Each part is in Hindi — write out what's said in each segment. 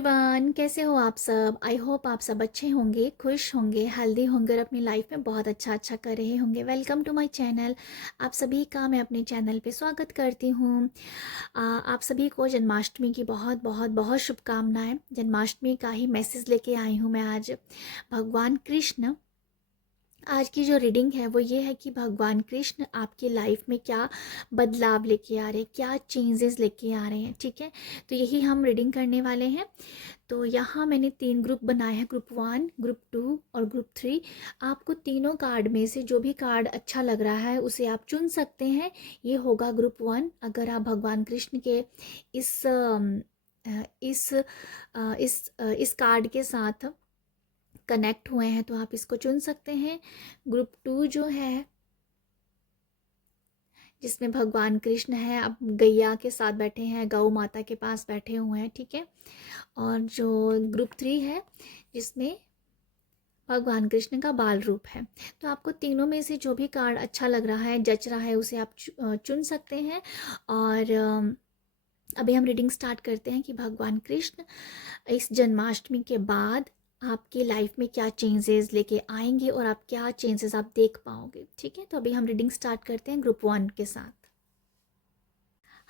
एवरीवन, कैसे हो आप सब। आई होप आप सब अच्छे होंगे, खुश होंगे, हेल्दी होंगे और अपनी लाइफ में बहुत अच्छा अच्छा कर रहे होंगे। Welcome to my channel. आप सभी का मैं अपने चैनल पे स्वागत करती हूँ। आप सभी को जन्माष्टमी की बहुत बहुत बहुत शुभकामनाएं। जन्माष्टमी का ही मैसेज लेके आई हूँ मैं आज। भगवान कृष्ण, आज की जो रीडिंग है वो ये है कि भगवान कृष्ण आपकी लाइफ में क्या बदलाव लेके आ रहे हैं, क्या चेंजेस लेके आ रहे हैं। ठीक है, तो यही हम रीडिंग करने वाले हैं। तो यहाँ मैंने 3 ग्रुप बनाए हैं, ग्रुप 1, ग्रुप 2 और ग्रुप 3। आपको तीनों कार्ड में से जो भी कार्ड अच्छा लग रहा है उसे आप चुन सकते हैं। ये होगा ग्रुप 1। अगर आप भगवान कृष्ण के इस इस कार्ड के साथ कनेक्ट हुए हैं तो आप इसको चुन सकते हैं। ग्रुप 2 जो है, जिसमें भगवान कृष्ण है, अब गैया के साथ बैठे हैं, गौ माता के पास बैठे हुए हैं। ठीक है, और जो ग्रुप 3 है, जिसमें भगवान कृष्ण का बाल रूप है। तो आपको तीनों में से जो भी कार्ड अच्छा लग रहा है, जच रहा है, उसे आप चुन सकते हैं। और अभी हम रीडिंग स्टार्ट करते हैं कि भगवान कृष्ण इस जन्माष्टमी के बाद आपकी लाइफ में क्या चेंजेस लेके आएंगे और आप क्या चेंजेस आप देख पाओगे। ठीक है, तो अभी हम रीडिंग स्टार्ट करते हैं ग्रुप 1 के साथ।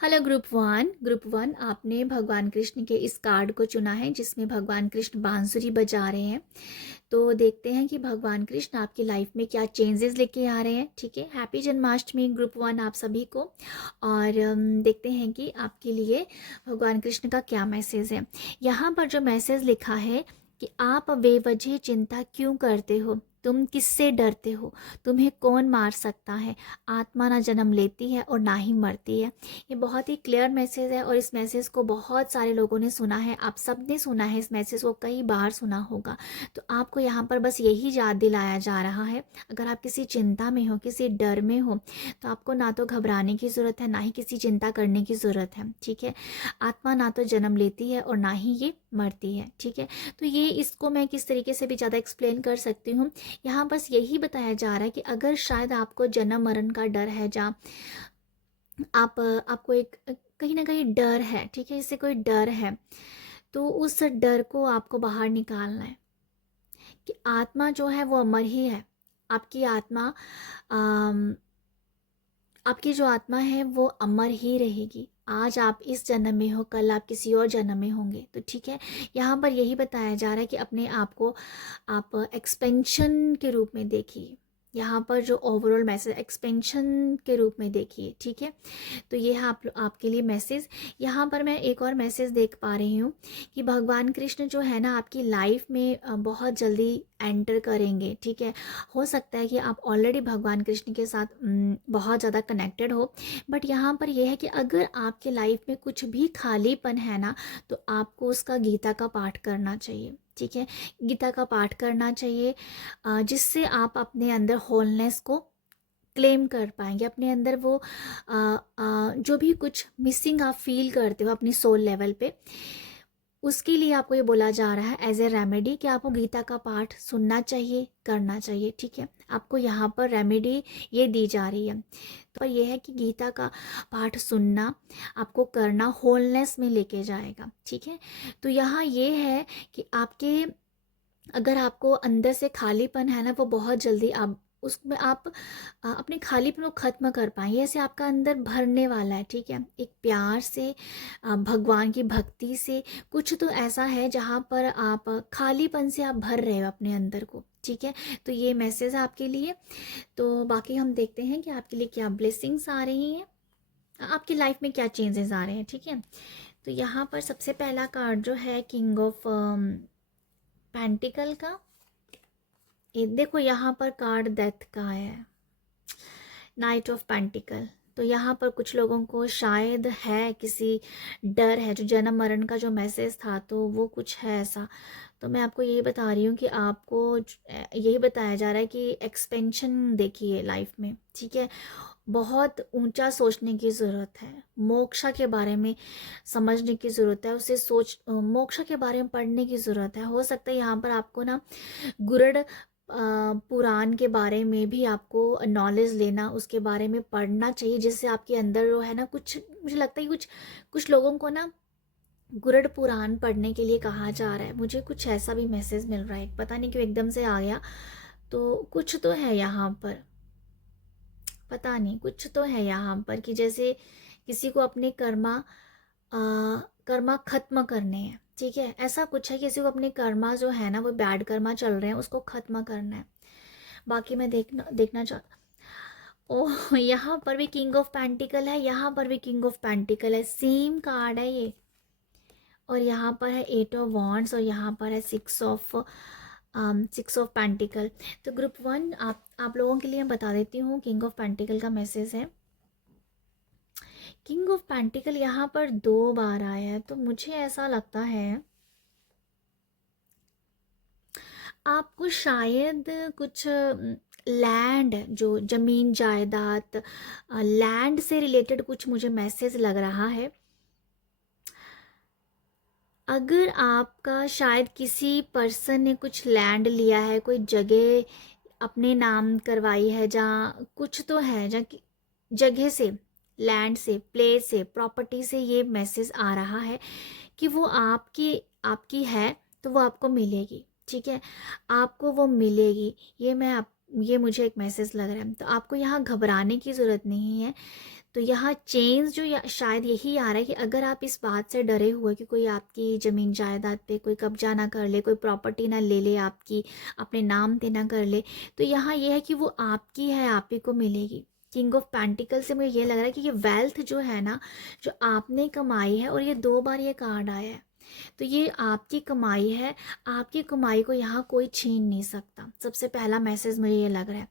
हेलो ग्रुप 1, आपने भगवान कृष्ण के इस कार्ड को चुना है जिसमें भगवान कृष्ण बांसुरी बजा रहे हैं। तो देखते हैं कि भगवान कृष्ण आपकी लाइफ में क्या चेंजेस लेके आ रहे हैं। ठीक है, हैप्पी जन्माष्टमी ग्रुप 1 आप सभी को। और देखते हैं कि आपके लिए भगवान कृष्ण का क्या मैसेज है। यहाँ पर जो मैसेज लिखा है कि आप बेवजह चिंता क्यों करते हो, तुम किससे डरते हो, तुम्हें कौन मार सकता है, आत्मा ना जन्म लेती है और ना ही मरती है। ये बहुत ही क्लियर मैसेज है और इस मैसेज को बहुत सारे लोगों ने सुना है, आप सब ने सुना है, इस मैसेज को कई बार सुना होगा। तो आपको यहाँ पर बस यही याद दिलाया जा रहा है, अगर आप किसी चिंता में हो, किसी डर में हो, तो आपको ना तो घबराने की ज़रूरत है, ना ही किसी चिंता करने की ज़रूरत है। ठीक है, आत्मा ना तो जन्म लेती है और ना ही ये मरती है। ठीक है, तो ये इसको मैं किस तरीके से भी ज़्यादा एक्सप्लेन कर सकती हूँ। यहाँ बस यही बताया जा रहा है कि अगर शायद आपको जन्म मरण का डर है, जहाँ आपको एक कहीं ना कहीं डर है, ठीक है, इससे कोई डर है, तो उस डर को आपको बाहर निकालना है कि आत्मा जो है वो अमर ही है। आपकी आत्मा आपकी जो आत्मा है वो अमर ही रहेगी। आज आप इस जन्म में हो, कल आप किसी और जन्म में होंगे। तो ठीक है, यहाँ पर यही बताया जा रहा है कि अपने आप को आप एक्सपेंशन के रूप में देखिए। यहाँ पर जो ओवरऑल मैसेज एक्सपेंशन के रूप में देखिए। ठीक है, तो ये है आपके लिए मैसेज। यहाँ पर मैं एक और मैसेज देख पा रही हूँ कि भगवान कृष्ण जो है ना आपकी लाइफ में बहुत जल्दी एंटर करेंगे। ठीक है, हो सकता है कि आप ऑलरेडी भगवान कृष्ण के साथ बहुत ज़्यादा कनेक्टेड हो, बट यहाँ पर यह है कि अगर आपके लाइफ में कुछ भी खालीपन है ना, तो आपको उसका गीता का पाठ करना चाहिए। ठीक है, गीता का पाठ करना चाहिए, जिससे आप अपने अंदर होलनेस को क्लेम कर पाएंगे। अपने अंदर वो जो भी कुछ मिसिंग आप फील करते हो अपनी सोल लेवल पे, उसके लिए आपको ये बोला जा रहा है एज ए रेमेडी कि आपको गीता का पाठ सुनना चाहिए, करना चाहिए। ठीक है, आपको यहाँ पर रेमेडी ये दी जा रही है। तो ये है कि गीता का पाठ सुनना, आपको करना, होलनेस में लेके जाएगा। ठीक है, तो यहाँ ये है कि आपके अगर आपको अंदर से खालीपन है ना, वो बहुत जल्दी आप उसमें आप अपने खालीपन को ख़त्म कर पाएंगे। ऐसे आपका अंदर भरने वाला है। ठीक है, एक प्यार से, भगवान की भक्ति से, कुछ तो ऐसा है जहाँ पर आप खालीपन से आप भर रहे हो अपने अंदर को। ठीक है, तो ये मैसेज है आपके लिए। तो बाकी हम देखते हैं कि आपके लिए क्या ब्लेसिंग्स आ रही हैं, आपकी लाइफ में क्या चेंजेस आ रहे हैं। ठीक है, तो यहाँ पर सबसे पहला कार्ड जो है किंग ऑफ पेंटिकल का, ये देखो यहाँ पर कार्ड डेथ का है, नाइट ऑफ पेंटिकल। तो यहाँ पर कुछ लोगों को शायद है किसी डर है, जो जन्म मरण का जो मैसेज था तो वो कुछ है ऐसा। तो मैं आपको यही बता रही हूँ कि आपको यही बताया जा रहा है कि एक्सपेंशन देखिए लाइफ में। ठीक है, बहुत ऊंचा सोचने की ज़रूरत है, मोक्षा के बारे में समझने की ज़रूरत है, मोक्षा के बारे में पढ़ने की ज़रूरत है। हो सकता है यहाँ पर आपको ना गुरुड़ पुराण के बारे में भी आपको नॉलेज लेना, उसके बारे में पढ़ना चाहिए, जिससे आपके अंदर जो है ना, कुछ मुझे लगता है कि कुछ कुछ लोगों को ना गुरड पुराण पढ़ने के लिए कहा जा रहा है। मुझे कुछ ऐसा भी मैसेज मिल रहा है, पता नहीं क्यों एकदम से आ गया। तो कुछ तो है यहाँ पर, पता नहीं कुछ तो है यहाँ पर कि जैसे किसी को अपने कर्मा खत्म करने हैं, ठीक है, ऐसा कुछ है। किसी को अपने कर्मा जो है ना, वो बैड कर्मा चल रहे हैं, उसको खत्म करना है। बाकी मैं देखना देखना चाह ओह यहाँ पर भी किंग ऑफ पेंटिकल है, यहाँ पर भी किंग ऑफ पेंटिकल है, सेम कार्ड है ये। और यहाँ पर है 8 ऑफ वॉन्ड्स और यहाँ पर है 6 ऑफ पेंटिकल। तो ग्रुप 1 आप लोगों के लिए मैं बता देती हूँ, किंग ऑफ पेंटिकल का मैसेज है। किंग ऑफ पेंटिकल यहाँ पर 2 बार आया है, तो मुझे ऐसा लगता है आपको शायद कुछ लैंड, जो ज़मीन जायदाद, लैंड से रिलेटेड कुछ मुझे मैसेज लग रहा है। अगर आपका शायद किसी पर्सन ने कुछ लैंड लिया है, कोई जगह अपने नाम करवाई है, जहाँ कुछ तो है, जहाँ जगह से, लैंड से, प्लेस से, प्रॉपर्टी से ये मैसेज आ रहा है कि वो आपकी आपकी है, तो वो आपको मिलेगी, ठीक है, आपको वो मिलेगी। ये मुझे एक मैसेज लग रहा है। तो आपको यहाँ घबराने की ज़रूरत नहीं है। तो यहाँ चेंज जो शायद यही आ रहा है कि अगर आप इस बात से डरे हुए कि कोई आपकी ज़मीन जायदाद पे कोई कब्जा ना कर ले, कोई प्रॉपर्टी ना ले ले आपकी, अपने नाम पे ना कर ले, तो यहाँ ये है कि वो आपकी है, आप ही को मिलेगी। किंग ऑफ पेंटिकल से मुझे ये लग रहा है कि ये वेल्थ जो है ना, जो आपने कमाई है, और ये 2 बार ये कार्ड आया है, तो ये आपकी कमाई है। आपकी कमाई को यहाँ कोई छीन नहीं सकता। सबसे पहला मैसेज मुझे ये लग रहा है।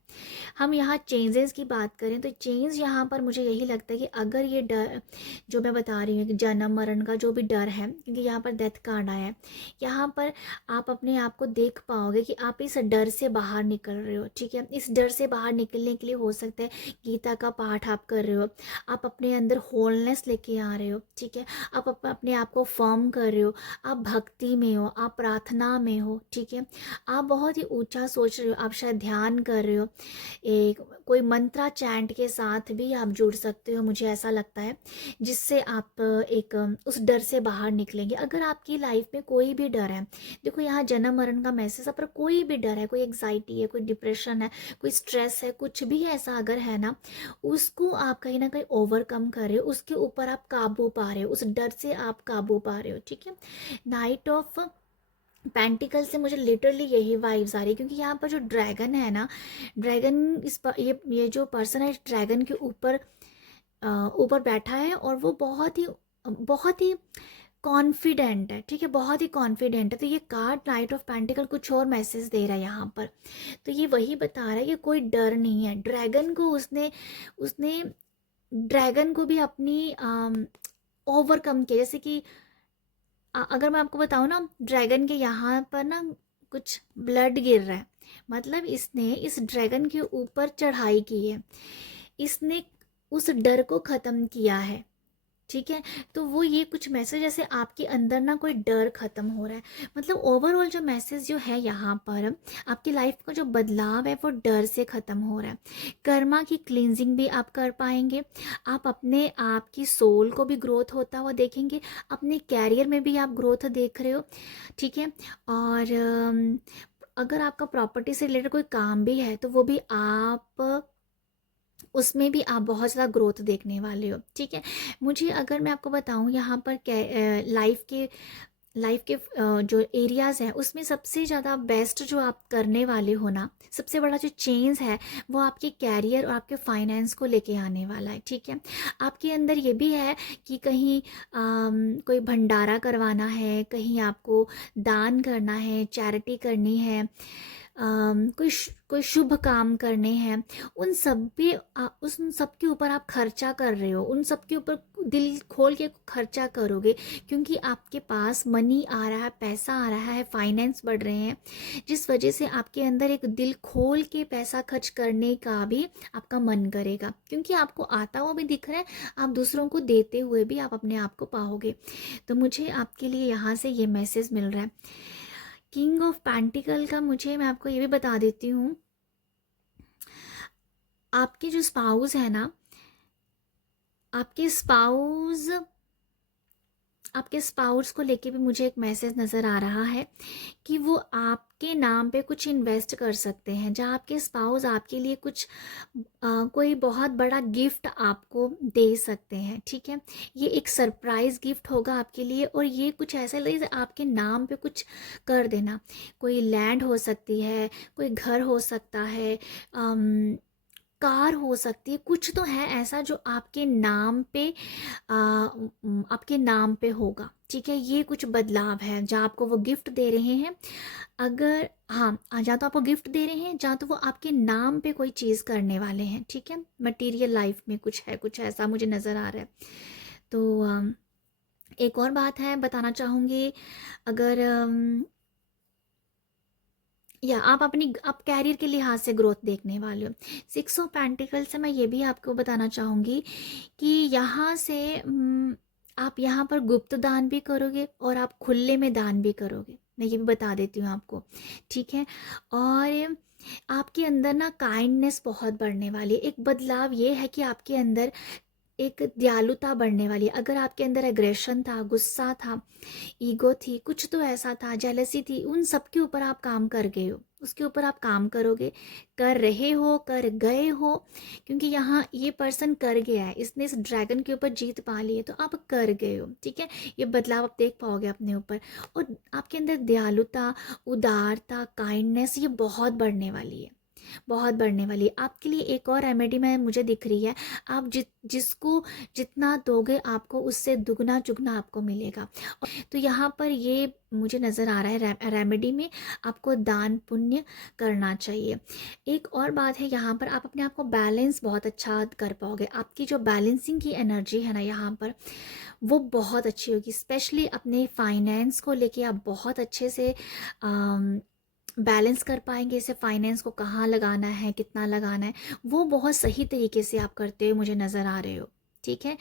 हम यहाँ चेंजेस की बात करें तो चेंज यहाँ पर मुझे यही लगता है कि अगर ये डर जो मैं बता रही हूँ कि जन्म मरण का जो भी डर है, क्योंकि यहाँ पर डेथ कार्ड आया है, यहाँ पर आप अपने आप को देख पाओगे कि आप इस डर से बाहर निकल रहे हो, ठीक है। इस डर से बाहर निकलने के लिए हो सकता है गीता का पाठ आप कर रहे हो, आप अपने अंदर होलनेस लेके आ रहे हो, ठीक है, आप अपने आप को फर्म कर रहे हो, आप भक्ति में हो, आप प्रार्थना में हो, ठीक है, आप बहुत ही ऊंचा सोच रहे हो, आप शायद ध्यान कर रहे हो, एक कोई मंत्रा चैंट के साथ भी आप जुड़ सकते हो, मुझे ऐसा लगता है, जिससे आप एक उस डर से बाहर निकलेंगे। अगर आपकी लाइफ में कोई भी डर है, देखो यहाँ जन्म मरण का मैसेज है, पर कोई भी डर है, कोई एग्जाइटी है, कोई डिप्रेशन है, कोई स्ट्रेस है, कुछ भी ऐसा अगर है ना, उसको आप कहीं ना कहीं ओवरकम कर रहे हो, उसके ऊपर आप काबू पा रहे हो, उस डर से आप काबू पा रहे हो, ठीक है। नाइट ऑफ पेंटिकल से मुझे लिटरली यही वाइब्स आ रही है, क्योंकि यहाँ पर जो ड्रैगन है ना, ड्रैगन ये जो पर्सन है, ड्रैगन के ऊपर ऊपर बैठा है, और वो बहुत ही कॉन्फिडेंट है, ठीक है, बहुत ही कॉन्फिडेंट है। तो ये कार्ड नाइट ऑफ पेंटिकल कुछ और मैसेज दे रहा है यहाँ पर। तो ये वही बता रहा है कि कोई डर नहीं है। ड्रैगन को उसने उसने ड्रैगन को भी अपनी ओवरकम किया। जैसे कि अगर मैं आपको बताऊँ ना, ड्रैगन के यहाँ पर ना कुछ ब्लड गिर रहा है, मतलब इसने इस ड्रैगन के ऊपर चढ़ाई की है, इसने उस डर को ख़त्म किया है, ठीक है। तो वो ये कुछ मैसेज, जैसे आपके अंदर ना कोई डर खत्म हो रहा है, मतलब ओवरऑल जो मैसेज जो है यहाँ पर, आपकी लाइफ का जो बदलाव है वो डर से ख़त्म हो रहा है। कर्मा की क्लींजिंग भी आप कर पाएंगे, आप अपने आप की सोल को भी ग्रोथ होता हुआ देखेंगे, अपने कैरियर में भी आप ग्रोथ देख रहे हो, ठीक है। और अगर आपका प्रॉपर्टी से रिलेटेड कोई काम भी है, तो वो भी आप उसमें भी आप बहुत ज़्यादा ग्रोथ देखने वाले हो, ठीक है। मुझे अगर मैं आपको बताऊं यहाँ पर लाइफ के जो एरियाज़ हैं, उसमें सबसे ज़्यादा बेस्ट जो आप करने वाले हो ना, सबसे बड़ा जो चेंज है, वो आपके कैरियर और आपके फाइनेंस को लेके आने वाला है, ठीक है। आपके अंदर ये भी है कि कहीं कोई भंडारा करवाना है, कहीं आपको दान करना है, चैरिटी करनी है, कोई शुभ काम करने हैं, उन सब के ऊपर आप खर्चा कर रहे हो, उन सब के ऊपर दिल खोल के खर्चा करोगे, क्योंकि आपके पास मनी आ रहा है, पैसा आ रहा है, फाइनेंस बढ़ रहे हैं, जिस वजह से आपके अंदर एक दिल खोल के पैसा खर्च करने का भी आपका मन करेगा, क्योंकि आपको आता हुआ भी दिख रहा है, आप दूसरों को देते हुए भी आप अपने आप को पाओगे। तो मुझे आपके लिए यहाँ से ये मैसेज मिल रहा है। किंग ऑफ पेंटिकल का मैं आपको ये भी बता देती हूँ, आपके जो स्पाउस है ना, आपके स्पाउस आपके स्पाउस को लेके भी मुझे एक मैसेज नज़र आ रहा है कि वो आपके नाम पे कुछ इन्वेस्ट कर सकते हैं, जहाँ आपके स्पाउस आपके लिए कुछ कोई बहुत बड़ा गिफ्ट आपको दे सकते हैं, ठीक है। ये एक सरप्राइज़ गिफ्ट होगा आपके लिए, और ये कुछ ऐसा लगे आपके नाम पे कुछ कर देना। कोई लैंड हो सकती है, कोई घर हो सकता है, कार हो सकती है, कुछ तो है ऐसा जो आपके नाम पे आपके नाम पे होगा, ठीक है। ये कुछ बदलाव है जहाँ आपको वो गिफ्ट दे रहे हैं। अगर हाँ, जहाँ तो आपको गिफ्ट दे रहे हैं, जहाँ तो वो आपके नाम पे कोई चीज़ करने वाले हैं, ठीक है। मटेरियल लाइफ में कुछ है, कुछ ऐसा मुझे नज़र आ रहा है। तो एक और बात है बताना चाहूँगी, अगर या आप कैरियर के लिहाज से ग्रोथ देखने वाले हो, 6 ऑफ पेंटिकल से मैं ये भी आपको बताना चाहूँगी कि यहाँ से आप यहाँ पर गुप्त दान भी करोगे और आप खुले में दान भी करोगे, मैं ये भी बता देती हूँ आपको, ठीक है। और आपके अंदर ना काइंडनेस बहुत बढ़ने वाली है। एक बदलाव ये है कि आपके अंदर एक दयालुता बढ़ने वाली है। अगर आपके अंदर एग्रेशन था, गुस्सा था, ईगो थी, कुछ तो ऐसा था, जेलसी थी, उन सब के ऊपर आप काम कर गए हो, उसके ऊपर आप काम करोगे, कर रहे हो, कर गए हो, क्योंकि यहाँ ये पर्सन कर गया है, इसने इस ड्रैगन के ऊपर जीत पा ली है, तो आप कर गए हो, ठीक है। ये बदलाव आप देख पाओगे अपने ऊपर, और आपके अंदर दयालुता, उदारता, काइंडनेस ये बहुत बढ़ने वाली है, बहुत बढ़ने वाली है। आपके लिए एक और रेमेडी में मुझे दिख रही है, आप जिसको जितना दोगे आपको उससे दुगना चुगना आपको मिलेगा। तो यहाँ पर ये मुझे नज़र आ रहा है रेमेडी में आपको दान पुण्य करना चाहिए। एक और बात है, यहाँ पर आप अपने आप को बैलेंस बहुत अच्छा कर पाओगे। आपकी जो बैलेंसिंग की एनर्जी है ना यहाँ पर, वो बहुत अच्छी होगी। स्पेशली अपने फाइनेंस को लेके आप बहुत अच्छे से बैलेंस कर पाएंगे। इसे फाइनेंस को कहाँ लगाना है, कितना लगाना है, वो बहुत सही तरीके से आप करते हुए मुझे नज़र आ रहे हो, ठीक है।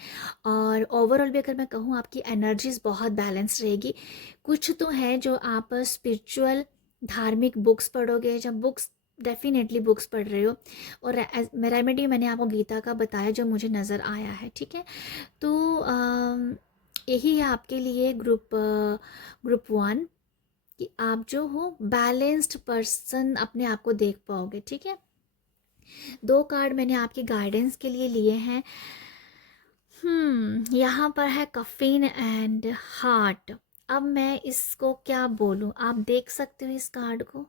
और ओवरऑल भी अगर मैं कहूँ, आपकी एनर्जीज बहुत बैलेंस रहेगी। कुछ तो है जो आप स्पिरिचुअल धार्मिक बुक्स पढ़ोगे, जब बुक्स डेफिनेटली बुक्स पढ़ रहे हो, और रेमेडी मैंने आपको गीता का बताया जो मुझे नज़र आया है, ठीक है। तो यही है आपके लिए ग्रुप 1, कि आप जो हो बैलेंस्ड पर्सन अपने आप को देख पाओगे, ठीक है। 2 कार्ड मैंने आपके गाइडेंस के लिए लिए हैं। यहाँ पर है कफिन एंड हार्ट। अब मैं इसको क्या बोलूँ, आप देख सकते हो इस कार्ड को,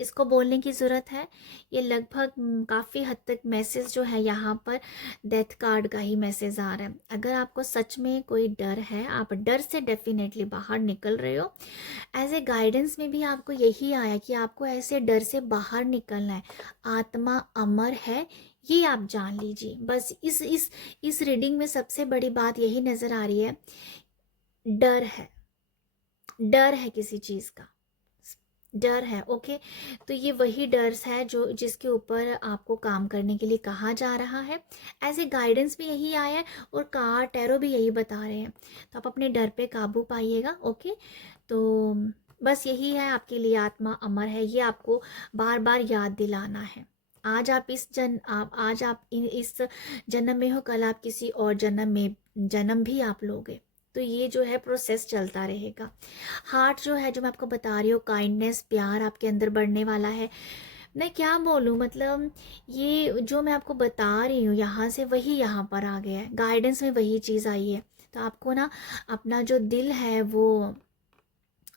इसको बोलने की ज़रूरत है। ये लगभग काफ़ी हद तक मैसेज जो है यहाँ पर डेथ कार्ड का ही मैसेज आ रहा है। अगर आपको सच में कोई डर है, आप डर से डेफिनेटली बाहर निकल रहे हो। एज ए गाइडेंस में भी आपको यही आया कि आपको ऐसे डर से बाहर निकलना है। आत्मा अमर है, ये आप जान लीजिए। बस इस रीडिंग में सबसे बड़ी बात यही नज़र आ रही है, डर है, डर है किसी चीज़ का, डर है, ओके। तो ये वही डर्स है जो जिसके ऊपर आपको काम करने के लिए कहा जा रहा है। एज ए गाइडेंस भी यही आया है, और कार टैरो भी यही बता रहे हैं। तो आप अपने डर पे काबू पाइएगा, ओके। तो बस यही है आपके लिए, आत्मा अमर है, ये आपको बार बार याद दिलाना है। आज आप इस जन्म में हो, कल आप किसी और जन्म में जन्म भी आप लोगे। तो ये जो है प्रोसेस चलता रहेगा। हार्ट जो है, जो मैं आपको बता रही हूँ, काइंडनेस, प्यार आपके अंदर बढ़ने वाला है। मैं क्या बोलूँ, मतलब ये जो मैं आपको बता रही हूँ यहाँ से, वही यहाँ पर आ गया है, गाइडेंस में वही चीज़ आई है। तो आपको ना अपना जो दिल है वो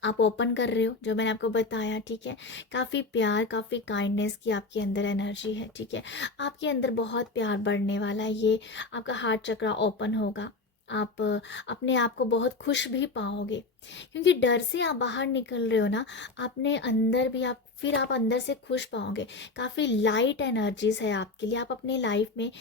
आप ओपन कर रहे हो, जो मैंने आपको बताया, ठीक है। काफ़ी प्यार, काफ़ी काइंडनेस की आपके अंदर एनर्जी है, ठीक है। आपके अंदर बहुत प्यार बढ़ने वाला है। ये आपका हार्ट चक्रा ओपन होगा, आप अपने आप को बहुत खुश भी पाओगे, क्योंकि डर से आप बाहर निकल रहे हो ना, अपने अंदर भी आप अंदर से खुश पाओगे। काफ़ी लाइट एनर्जीज है आपके लिए। आप अपने लाइफ में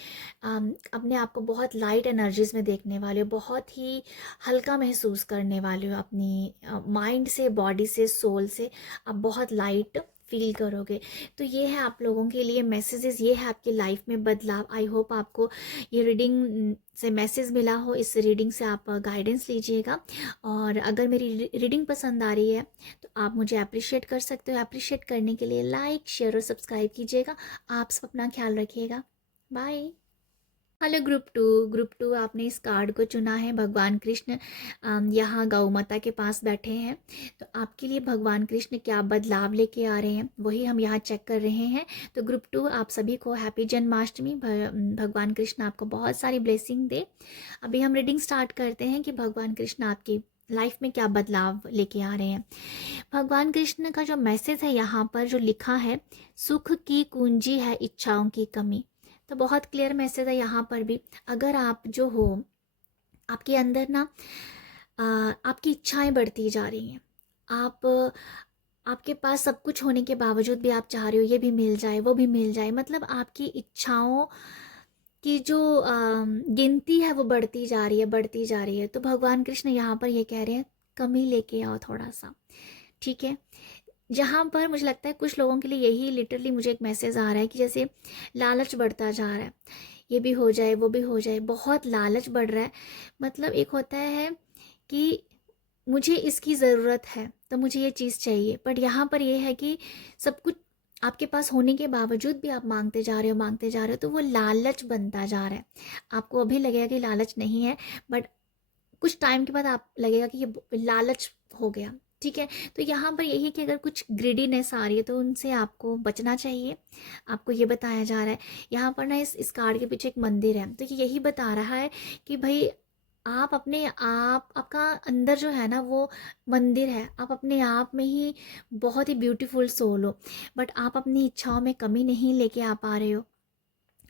अपने आप को बहुत लाइट एनर्जीज में देखने वाले हो, बहुत ही हल्का महसूस करने वाले हो। अपनी माइंड से, बॉडी से, सोल से आप बहुत लाइट फील करोगे। तो ये है आप लोगों के लिए मैसेजेस, ये है आपकी लाइफ में बदलाव। आई होप आपको ये रीडिंग से मैसेज मिला हो। इस रीडिंग से आप गाइडेंस लीजिएगा, और अगर मेरी रीडिंग पसंद आ रही है तो आप मुझे अप्रिशिएट कर सकते हो। अप्रिशिएट करने के लिए लाइक, शेयर और सब्सक्राइब कीजिएगा। आप सब अपना ख्याल रखिएगा। बाय। हेलो ग्रुप टू आपने इस कार्ड को चुना है। भगवान कृष्ण यहाँ गौ माता के पास बैठे हैं, तो आपके लिए भगवान कृष्ण क्या बदलाव लेके आ रहे हैं वही हम यहाँ चेक कर रहे हैं। तो ग्रुप टू, आप सभी को हैप्पी जन्माष्टमी। भगवान कृष्ण आपको बहुत सारी ब्लेसिंग दे। अभी हम रीडिंग स्टार्ट करते हैं कि भगवान कृष्ण आपकी लाइफ में क्या बदलाव लेके आ रहे हैं। भगवान कृष्ण का जो मैसेज है यहाँ पर जो लिखा है, सुख की कुंजी है इच्छाओं की कमी। तो बहुत क्लियर मैसेज है यहाँ पर भी। अगर आप जो हो, आपके अंदर ना आपकी इच्छाएं बढ़ती जा रही हैं, आप आपके पास सब कुछ होने के बावजूद भी आप चाह रहे हो ये भी मिल जाए वो भी मिल जाए, मतलब आपकी इच्छाओं की जो गिनती है वो बढ़ती जा रही है, बढ़ती जा रही है। तो भगवान कृष्ण यहाँ पर ये कह रहे हैं, कमी लेके आओ थोड़ा सा, ठीक है। जहाँ पर मुझे लगता है कुछ लोगों के लिए यही लिटरली मुझे एक मैसेज आ रहा है कि जैसे लालच बढ़ता जा रहा है, ये भी हो जाए वो भी हो जाए, बहुत लालच बढ़ रहा है। मतलब एक होता है कि मुझे इसकी ज़रूरत है तो मुझे ये चीज़ चाहिए, बट यहाँ पर ये है कि सब कुछ आपके पास होने के बावजूद भी आप मांगते जा रहे हो, मांगते जा रहे हो, तो वो लालच बनता जा रहा है। आपको अभी लगेगा कि लालच नहीं है, बट कुछ टाइम के बाद आप लगेगा कि ये लालच हो गया, ठीक है। तो यहाँ पर यही है कि अगर कुछ ग्रीडीनेस आ रही है तो उनसे आपको बचना चाहिए, आपको ये बताया जा रहा है। यहाँ पर ना इस कार्ड के पीछे एक मंदिर है, तो यही बता रहा है कि भाई आप अपने आप, आपका अंदर जो है ना वो मंदिर है, आप अपने आप में ही बहुत ही ब्यूटीफुल सोल हो, बट आप अपनी इच्छाओं में कमी नहीं लेके आ पा रहे हो,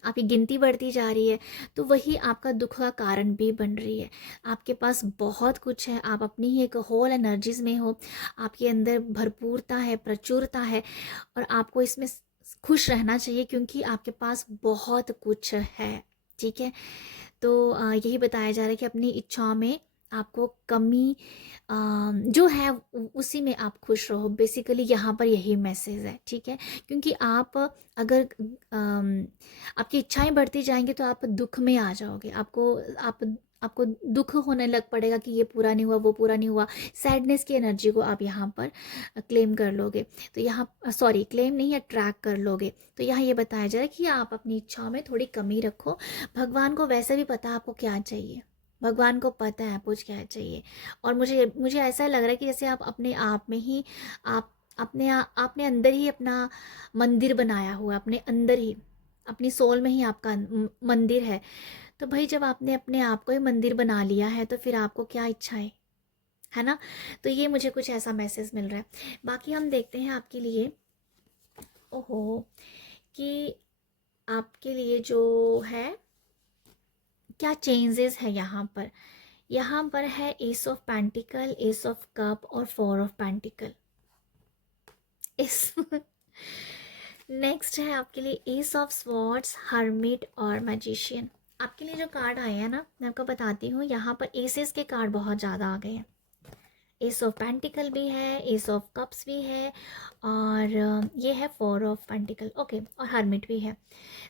आपकी गिनती बढ़ती जा रही है, तो वही आपका दुख का कारण भी बन रही है। आपके पास बहुत कुछ है, आप अपनी ही एक होल एनर्जीज में हो, आपके अंदर भरपूरता है, प्रचुरता है, और आपको इसमें खुश रहना चाहिए क्योंकि आपके पास बहुत कुछ है, ठीक है। तो यही बताया जा रहा है कि अपनी इच्छाओं में आपको कमी जो है उसी में आप खुश रहो, बेसिकली यहाँ पर यही मैसेज है, ठीक है। क्योंकि आप अगर आपकी इच्छाएं बढ़ती जाएंगी तो आप दुख में आ जाओगे, आपको दुख होने लग पड़ेगा कि ये पूरा नहीं हुआ वो पूरा नहीं हुआ, सैडनेस की एनर्जी को आप यहाँ पर क्लेम कर लोगे। तो यहाँ सॉरी क्लेम नहीं, अट्रैक्ट कर लोगे। तो यहाँ ये बताया जा रहा है कि आप अपनी इच्छाओं में थोड़ी कमी रखो। भगवान को वैसे भी पता है आपको क्या चाहिए, भगवान को पता है आपको क्या चाहिए। और मुझे मुझे ऐसा लग रहा है कि जैसे आप अपने आप में ही आप आपने अंदर ही अपना मंदिर बनाया हुआ, अपने अंदर ही अपनी सोल में ही आपका मंदिर है। तो भाई जब आपने अपने आप को ही मंदिर बना लिया है तो फिर आपको क्या इच्छा है ना। तो ये मुझे कुछ ऐसा मैसेज मिल रहा है। बाकी हम देखते हैं आपके लिए, ओहो, कि आपके लिए जो है क्या चेंजेस है यहाँ पर। यहाँ पर है S of pentacle, S of cup और फोर ऑफ पेंटिकल। इस नेक्स्ट है आपके लिए एस ऑफ स्वॉर्ड्स, हर्मिट और मैजिशियन। आपके लिए जो कार्ड आए हैं ना, मैं आपको बताती हूँ, यहाँ पर एसेस के कार्ड बहुत ज़्यादा आ गए हैं। एस ऑफ पेंटिकल भी है, एस ऑफ कप्स भी है, और ये है फोर ऑफ पेंटिकल, ओके, और हर्मिट भी है।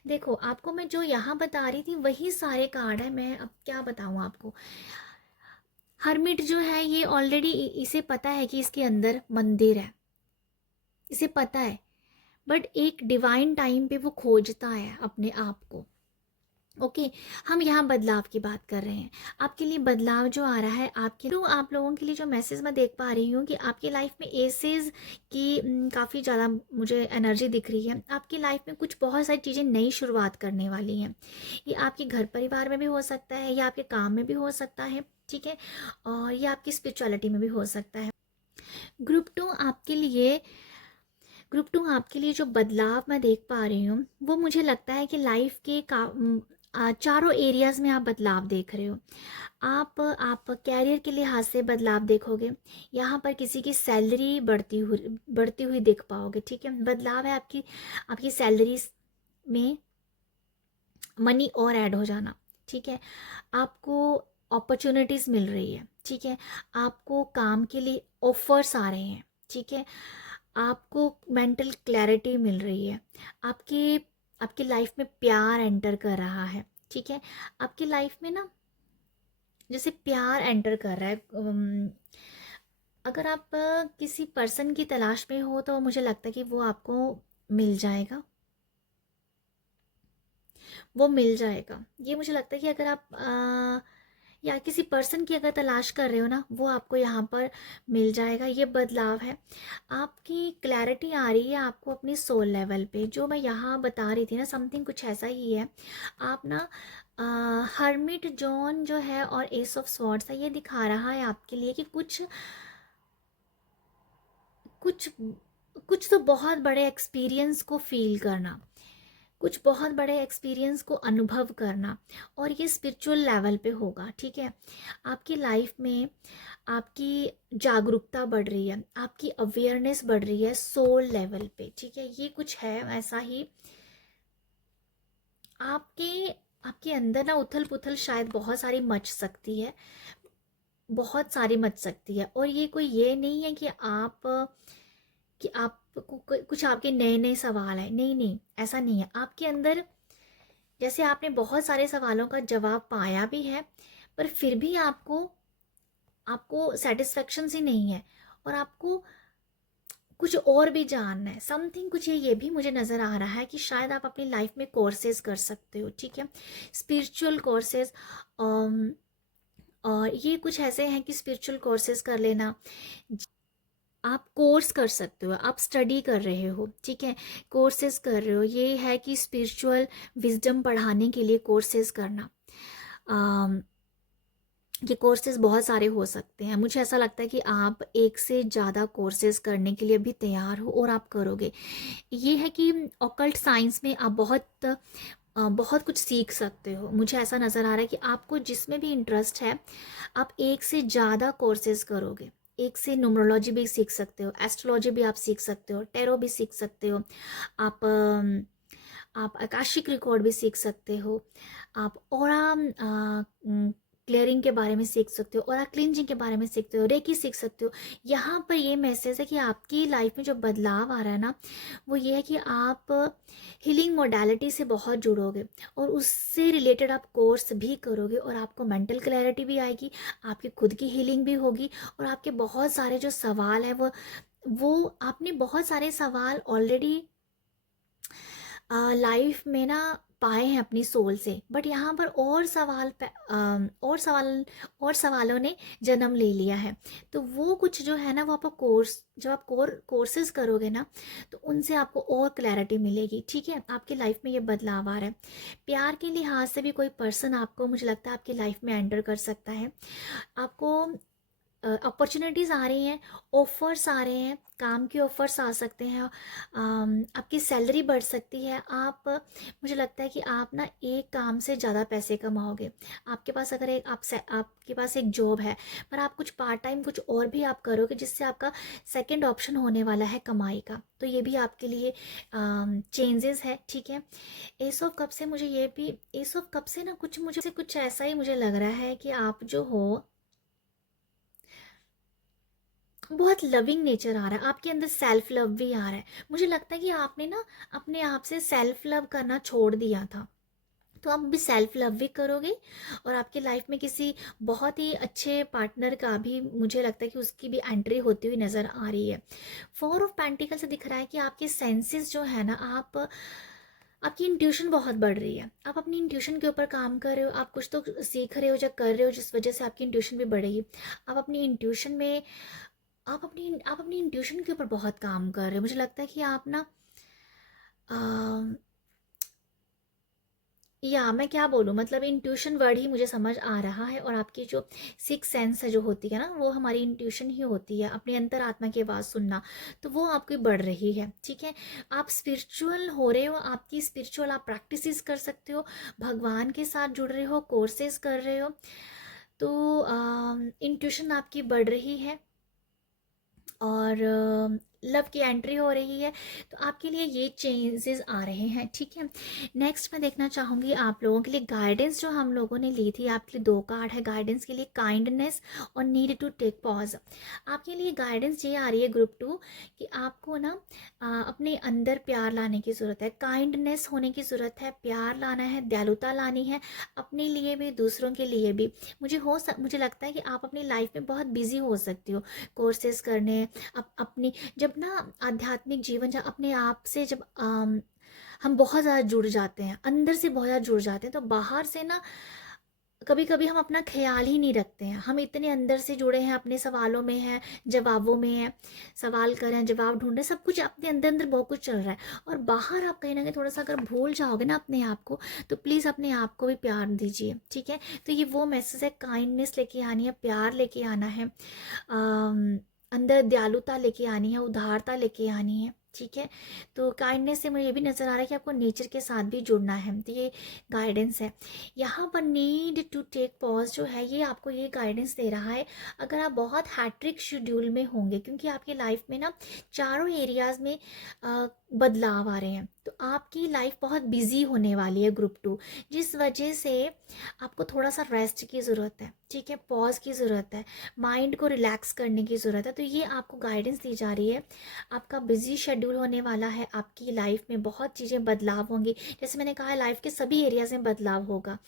देखो आपको मैं जो यहाँ बता रही थी वही सारे कार्ड है, मैं अब क्या बताऊँ आपको। हर्मिट जो है ये ऑलरेडी इसे पता है कि इसके अंदर मंदिर है, इसे पता है, बट एक डिवाइन टाइम पे वो खोजता है अपने आप को। ओके, हम यहाँ बदलाव की बात कर रहे हैं। आपके लिए बदलाव जो आ रहा है, आपके तो आप लोगों के लिए जो मैसेज मैं देख पा रही हूँ कि आपकी लाइफ में एसेस की काफ़ी ज़्यादा मुझे एनर्जी दिख रही है। आपकी लाइफ में कुछ बहुत सारी चीज़ें नई शुरुआत करने वाली हैं। ये आपके घर परिवार में भी हो सकता है, या आपके काम में भी हो सकता है, ठीक है, और ये आपकी स्पिरिचुअलिटी में भी हो सकता है। ग्रुप टू आपके लिए ग्रुप टू आपके लिए जो बदलाव मैं देख पा रही हूँ वो मुझे लगता है कि लाइफ के चारों एरियाज में आप बदलाव देख रहे हो। आप कैरियर के लिहाज से बदलाव देखोगे, यहाँ पर किसी की सैलरी बढ़ती हुई देख पाओगे, ठीक है। बदलाव है आपकी आपकी सैलरी में मनी और ऐड हो जाना, ठीक है। आपको अपॉर्चुनिटीज़ मिल रही है, ठीक है। आपको काम के लिए ऑफर्स आ रहे हैं, ठीक है। आपको मेंटल क्लैरिटी मिल रही है। आपकी आपकी लाइफ में प्यार एंटर कर रहा है, ठीक है। आपकी लाइफ में ना जैसे प्यार एंटर कर रहा है, अगर आप किसी पर्सन की तलाश में हो तो मुझे लगता है कि वो आपको मिल जाएगा। वो मिल जाएगा। ये मुझे लगता है कि अगर आप या किसी पर्सन की अगर तलाश कर रहे हो ना, वो आपको यहाँ पर मिल जाएगा। ये बदलाव है, आपकी क्लैरिटी आ रही है आपको अपनी सोल लेवल पे। जो मैं यहाँ बता रही थी ना, समथिंग कुछ ऐसा ही है। आप ना हर्मिट जॉन जो है और एस ऑफ स्वॉर्ड्स है, ये दिखा रहा है आपके लिए कि कुछ कुछ तो बहुत बड़े एक्सपीरियंस को फील करना, कुछ बहुत बड़े एक्सपीरियंस को अनुभव करना, और ये स्पिरिचुअल लेवल पे होगा। ठीक है, आपकी लाइफ में आपकी जागरूकता बढ़ रही है, आपकी अवेयरनेस बढ़ रही है सोल लेवल पे। ठीक है, ये कुछ है ऐसा ही। आपके आपके अंदर ना उथल पुथल शायद बहुत सारी मच सकती है, बहुत सारी मच सकती है। और ये कोई ये नहीं है कि आपको कुछ आपके नए नए सवाल है, नहीं नहीं, ऐसा नहीं है। आपके अंदर जैसे आपने बहुत सारे सवालों का जवाब पाया भी है, पर फिर भी आपको आपको सेटिस्फेक्शन ही नहीं है, और आपको कुछ और भी जानना है, समथिंग कुछ ये भी मुझे नज़र आ रहा है कि शायद आप अपनी लाइफ में कोर्सेज कर सकते हो। ठीक है, स्पिरिचुअल कोर्सेज। और ये कुछ ऐसे हैं कि स्पिरिचुअल कोर्सेज कर लेना, आप कोर्स कर सकते हो, आप स्टडी कर रहे हो। ठीक है, कोर्सेज कर रहे हो, ये है कि स्पिरिचुअल विजडम बढ़ाने के लिए कोर्सेज करना। ये कोर्सेज बहुत सारे हो सकते हैं। मुझे ऐसा लगता है कि आप एक से ज़्यादा कोर्सेज करने के लिए भी तैयार हो और आप करोगे। ये है कि ऑकल्ट साइंस में आप बहुत कुछ सीख सकते हो। मुझे ऐसा नज़र आ रहा है कि आपको जिसमें भी इंटरेस्ट है, आप एक से ज़्यादा कोर्सेज करोगे। एक से न्यूमरोलॉजी भी सीख सकते हो, एस्ट्रोलॉजी भी आप सीख सकते हो, टैरो भी सीख सकते हो, आप आकाशिक रिकॉर्ड भी सीख सकते हो, आप ऑरा क्लियरिंग के बारे में सीख सकते हो, ऑरा क्लिंजिंग के बारे में सीखते हो, रेकी सीख सकते हो। यहाँ पर ये मैसेज है कि आपकी लाइफ में जो बदलाव आ रहा है ना, वो ये है कि आप हीलिंग मोडालिटी से बहुत जुड़ोगे, और उससे रिलेटेड आप कोर्स भी करोगे, और आपको मेंटल क्लैरिटी भी आएगी, आपकी खुद की हीलिंग भी होगी, और आपके बहुत सारे जो सवाल है वो आपने बहुत सारे सवाल ऑलरेडी लाइफ में ना पाए हैं अपनी सोल से, बट यहाँ पर और सवालों ने जन्म ले लिया है। तो वो कुछ जो है ना, वो आपको जब आप कोर्सेज करोगे ना, तो उनसे आपको और क्लैरिटी मिलेगी। ठीक है, आपकी लाइफ में ये बदलाव आ रहा है। प्यार के लिहाज से भी कोई पर्सन आपको, मुझे लगता है, आपकी लाइफ में एंटर कर सकता है। आपको अपॉर्चुनिटीज़ आ रही हैं, ऑफ़र्स आ रहे हैं, काम के ऑफ़र्स आ सकते हैं, आपकी सैलरी बढ़ सकती है। मुझे लगता है कि आप ना एक काम से ज़्यादा पैसे कमाओगे। आपके पास अगर आपके पास एक जॉब है, पर आप कुछ पार्ट टाइम कुछ और भी आप करोगे, जिससे आपका सेकंड ऑप्शन होने वाला है कमाई का। तो ये भी आपके लिए चेंजेस है। ठीक है, एस ऑफ कप से मुझे ये भी, एस ऑफ कप से ना कुछ ऐसा ही मुझे लग रहा है कि आप जो हो, बहुत लविंग नेचर आ रहा है आपके अंदर, सेल्फ लव भी आ रहा है। मुझे लगता है कि आपने ना अपने आप से सेल्फ लव करना छोड़ दिया था, तो आप भी सेल्फ लव भी करोगे, और आपके लाइफ में किसी बहुत ही अच्छे पार्टनर का भी, मुझे लगता है कि उसकी भी एंट्री होती हुई नज़र आ रही है। 4 ऑफ पेंटिकल से दिख रहा है कि आपके सेंसेस जो है ना, आपकी इंट्यूशन बहुत बढ़ रही है। आप अपनी इंट्यूशन के ऊपर काम कर रहे हो, आप कुछ तो सीख रहे हो या कर रहे हो, जिस वजह से आपकी इंट्यूशन भी बढ़ेगी। आप अपनी इंट्यूशन में आप अपनी इंट्यूशन के ऊपर बहुत काम कर रहे हो। मुझे लगता है कि आप ना या मैं क्या बोलूँ, मतलब इंट्यूशन वर्ड ही मुझे समझ आ रहा है। और आपकी जो सिक्स सेंस है जो होती है ना, वो हमारी इंट्यूशन ही होती है, अपनी अंतर आत्मा की आवाज़ सुनना, तो वो आपकी बढ़ रही है। ठीक है, आप स्पिरिचुअल हो रहे हो, आपकी स्पिरिचुअल आप प्रैक्टिसेस कर सकते हो, भगवान के साथ जुड़ रहे हो, कोर्सेज कर रहे हो, तो इंट्यूशन आपकी बढ़ रही है, और लव की एंट्री हो रही है। तो आपके लिए ये चेंजेस आ रहे हैं। ठीक है, नेक्स्ट मैं देखना चाहूँगी आप लोगों के लिए गाइडेंस जो हम लोगों ने ली थी। आपके लिए 2 कार्ड है गाइडेंस के लिए, काइंडनेस और नीड टू टेक पॉज। आपके लिए गाइडेंस ये आ रही है ग्रुप 2 कि आपको ना अपने अंदर प्यार लाने की ज़रूरत है, काइंडनेस होने की ज़रूरत है, प्यार लाना है, दयालुता लानी है, अपने लिए भी दूसरों के लिए भी। मुझे लगता है कि आप अपनी लाइफ में बहुत बिजी हो सकती हो, कोर्सेज करने, अपनी जब ना आध्यात्मिक जीवन, जब अपने आप से जब हम बहुत ज़्यादा जुड़ जाते हैं, अंदर से बहुत ज़्यादा जुड़ जाते हैं, तो बाहर से ना कभी कभी हम अपना ख्याल ही नहीं रखते हैं। हम इतने अंदर से जुड़े हैं, अपने सवालों में हैं, जवाबों में हैं, सवाल कर रहे हैं, जवाब ढूंढ रहे हैं, सब कुछ अपने अंदर अंदर बहुत कुछ चल रहा है। और बाहर आप कहीं ना कहीं थोड़ा सा अगर भूल जाओगे ना अपने आप को, तो प्लीज़ अपने आप को भी प्यार दीजिए, ठीक है। तो ये वो मैसेज है, काइंडनेस लेके आनी है, प्यार लेके आना है, अंदर दयालुता लेके आनी है, उदारता लेके आनी है, ठीक है। तो काइंडनेस से मुझे ये भी नज़र आ रहा है कि आपको नेचर के साथ भी जुड़ना है, तो ये गाइडेंस है। यहाँ पर नीड टू टेक पॉज जो है, ये आपको ये गाइडेंस दे रहा है अगर आप बहुत हैट्रिक शेड्यूल में होंगे, क्योंकि आपकी लाइफ में ना चारों एरियाज में बदलाव आ रहे हैं, तो आपकी लाइफ बहुत बिजी होने वाली है ग्रुप 2, जिस वजह से आपको थोड़ा सा रेस्ट की ज़रूरत है, ठीक है, पॉज की ज़रूरत है, माइंड को रिलैक्स करने की ज़रूरत है। तो ये आपको गाइडेंस दी जा रही है। आपका बिजी शेड्यूल होने वाला है, आपकी लाइफ में बहुत चीज़ें बदलाव होंगी, जैसे मैंने कहा लाइफ के सभी एरियाज में बदलाव होगा।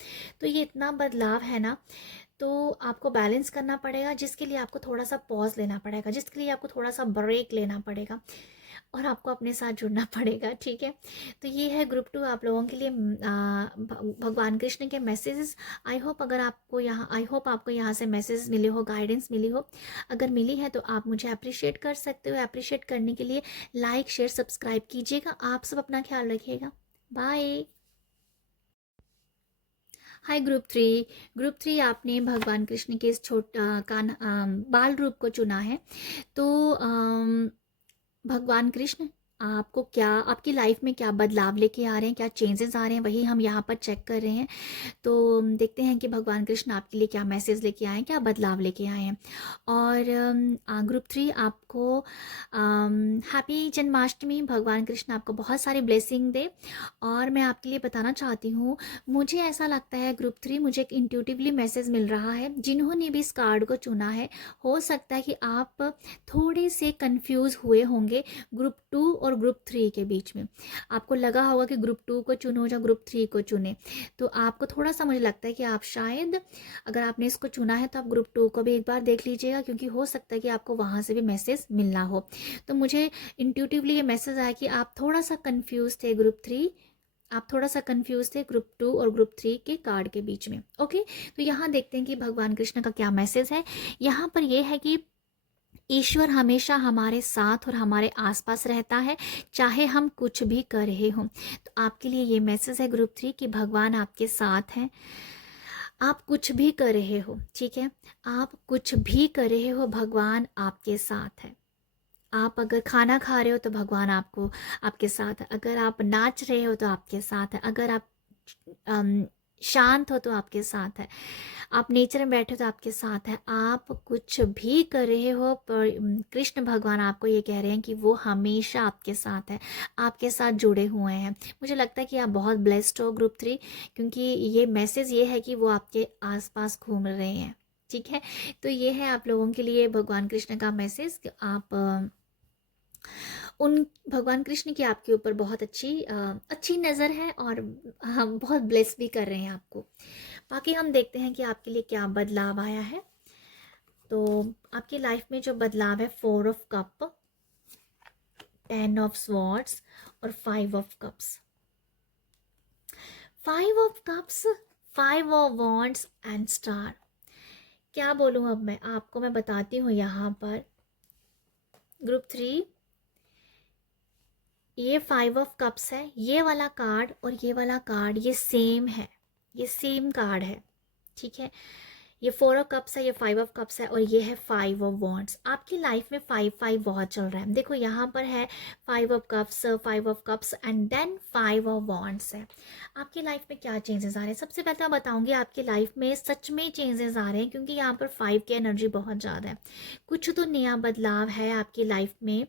तो ये इतना बदलाव है ना, तो आपको बैलेंस करना पड़ेगा, जिसके लिए आपको थोड़ा सा पॉज लेना पड़ेगा, जिसके लिए आपको थोड़ा सा ब्रेक लेना पड़ेगा, और आपको अपने साथ जुड़ना पड़ेगा, ठीक है। तो ये है ग्रुप 2 आप लोगों के लिए भगवान कृष्ण के मैसेजेस। आई होप आपको यहाँ से मैसेज मिले हो, गाइडेंस मिली हो। अगर मिली है तो आप मुझे अप्रिशिएट कर सकते हो। अप्रिशिएट करने के लिए लाइक शेयर सब्सक्राइब कीजिएगा। आप सब अपना ख्याल रखिएगा। बाय। हाय ग्रुप 3 आपने भगवान कृष्ण के इस बाल रूप को चुना है। तो भगवान कृष्ण आपको क्या, आपकी लाइफ में क्या बदलाव लेके आ रहे हैं, क्या चेंजेस आ रहे हैं, वही हम यहाँ पर चेक कर रहे हैं। तो देखते हैं कि भगवान कृष्ण आपके लिए क्या मैसेज लेके आए हैं, क्या बदलाव लेके आए हैं। और ग्रुप 3 आपको हैप्पी जन्माष्टमी। भगवान कृष्ण आपको बहुत सारी ब्लेसिंग दे। और मैं आपके लिए बताना चाहती हूँ, मुझे ऐसा लगता है ग्रुप 3, मुझे एक इंट्यूटिवली मैसेज मिल रहा है, जिन्होंने भी इस कार्ड को चुना है, हो सकता है कि आप थोड़े से कंफ्यूज हुए होंगे ग्रुप 2 और ग्रुप 3 के बीच में। आपको लगा होगा कि ग्रुप 2 को चुनो या ग्रुप 3 को चुने, तो आपको थोड़ा सा मुझे लगता है कि आप शायद, अगर आपने इसको चुना है तो आप ग्रुप 2 को भी एक बार देख लीजिएगा, क्योंकि हो सकता है कि आपको वहाँ से भी मैसेज मिलना हो। तो मुझे इंट्यूटिवली ये मैसेज आया कि आप थोड़ा सा कंफ्यूज थे ग्रुप 2 और ग्रुप 3 के कार्ड के बीच में। ओके, तो यहाँ देखते हैं कि भगवान कृष्ण का क्या मैसेज है। यहाँ पर यह है कि ईश्वर हमेशा हमारे साथ और हमारे आसपास रहता है, चाहे हम कुछ भी कर रहे हों। तो आपके लिए ये मैसेज है ग्रुप 3 कि भगवान आपके साथ हैं। आप कुछ भी कर रहे हो, ठीक है, आप कुछ भी कर रहे हो, भगवान आपके साथ है। आप अगर खाना खा रहे हो तो भगवान आपके साथ है। अगर आप नाच रहे हो तो आपके साथ है। अगर आप शांत हो तो आपके साथ है। आप नेचर में बैठे हो तो आपके साथ है। आप कुछ भी कर रहे हो, पर कृष्ण भगवान आपको ये कह रहे हैं कि वो हमेशा आपके साथ है, आपके साथ जुड़े हुए हैं। मुझे लगता है कि आप बहुत ब्लेस्ड हो ग्रुप 3, क्योंकि ये मैसेज ये है कि वो आपके आसपास घूम रहे हैं, ठीक है। तो ये है आप लोगों के लिए भगवान कृष्ण का मैसेज। आप उन भगवान कृष्ण की आपके ऊपर बहुत अच्छी नज़र है, और हम बहुत ब्लेस भी कर रहे हैं आपको। बाकी हम देखते हैं कि आपके लिए क्या बदलाव आया है। तो आपकी लाइफ में जो बदलाव है, 4 ऑफ कप, 10 ऑफ स्वॉर्ड्स और 5 of cups. 5 of cups, 5 of wands and star. क्या बोलूँ अब मैं बताती हूँ यहाँ पर ग्रुप 3, ये 5 ऑफ कप्स है, ये वाला कार्ड और ये वाला कार्ड ये सेम है, ये सेम कार्ड है, ठीक है। ये 4 ऑफ कप्स है, ये 5 ऑफ कप्स है, और ये है 5 ऑफ वॉन्ड्स। आपकी लाइफ में 5 बहुत चल रहा है। देखो यहाँ पर है 5 of cups, 5 of cups and then 5 of wands है। आपकी लाइफ में क्या चेंजेस आ रहे हैं? सबसे पहले मैं बताऊंगी आपकी लाइफ में सच में चेंजेस आ रहे हैं, क्योंकि यहाँ पर 5 की एनर्जी बहुत ज़्यादा है। कुछ तो नया बदलाव है आपकी लाइफ में।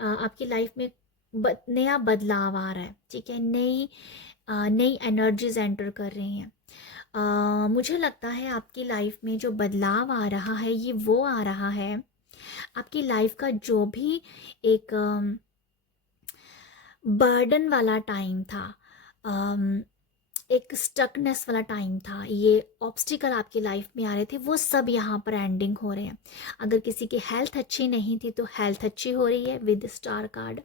आपकी लाइफ में नया बदलाव आ रहा है, ठीक है। नई एनर्जीज एंटर कर रही हैं। मुझे लगता है आपकी लाइफ में जो बदलाव आ रहा है, ये वो आ रहा है आपकी लाइफ का जो भी एक बर्डन वाला टाइम था, एक स्टकनेस वाला टाइम था, ये ऑब्स्टिकल आपकी लाइफ में आ रहे थे, वो सब यहाँ पर एंडिंग हो रहे हैं। अगर किसी की हेल्थ अच्छी नहीं थी तो हेल्थ अच्छी हो रही है विद स्टार कार्ड।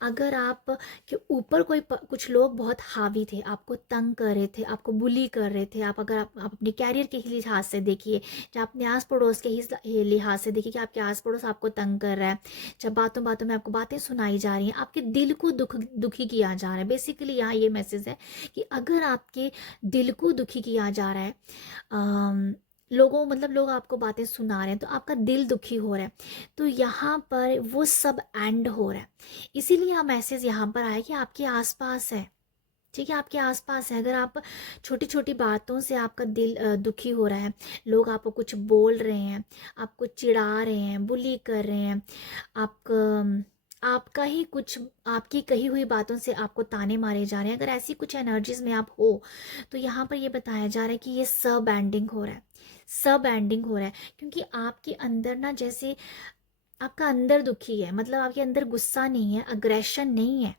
अगर आप के ऊपर कुछ लोग बहुत हावी थे, आपको तंग कर रहे थे, आपको बुली कर रहे थे, आप अपने कैरियर के ही लिहाज से देखिए, जब अपने आस पड़ोस के ही लिहाज से देखिए कि आपके आस पड़ोस आपको तंग कर रहा है, जब बातों बातों में आपको बातें सुनाई जा रही हैं, आपके दिल को दुखी किया जा रहा है। बेसिकली यहाँ ये मैसेज है कि अगर आपके दिल को दुखी किया जा रहा है, लोग आपको बातें सुना रहे हैं, तो आपका दिल दुखी हो रहा है, तो यहाँ पर वो सब एंड हो रहा है। इसीलिए हम मैसेज यहाँ पर आए कि आपके आसपास है, ठीक है, आपके आसपास है। अगर आप छोटी छोटी बातों से आपका दिल दुखी हो रहा है, लोग आपको कुछ बोल रहे हैं, आपको चिढ़ा रहे हैं, बुली कर रहे हैं, आपका ही कुछ, आपकी कही हुई बातों से आपको ताने मारे जा रहे हैं, अगर ऐसी कुछ एनर्जीज में आप हो, तो यहाँ पर ये बताया जा रहा है कि ये सब एंडिंग हो रहा है, सब एंडिंग हो रहा है। क्योंकि आपके अंदर ना, जैसे आपका अंदर दुखी है, मतलब आपके अंदर गुस्सा नहीं है, अग्रेशन नहीं है,